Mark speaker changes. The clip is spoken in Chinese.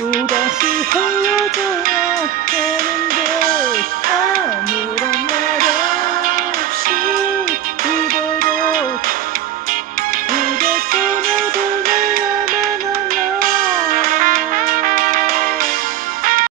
Speaker 1: 孤独的时候。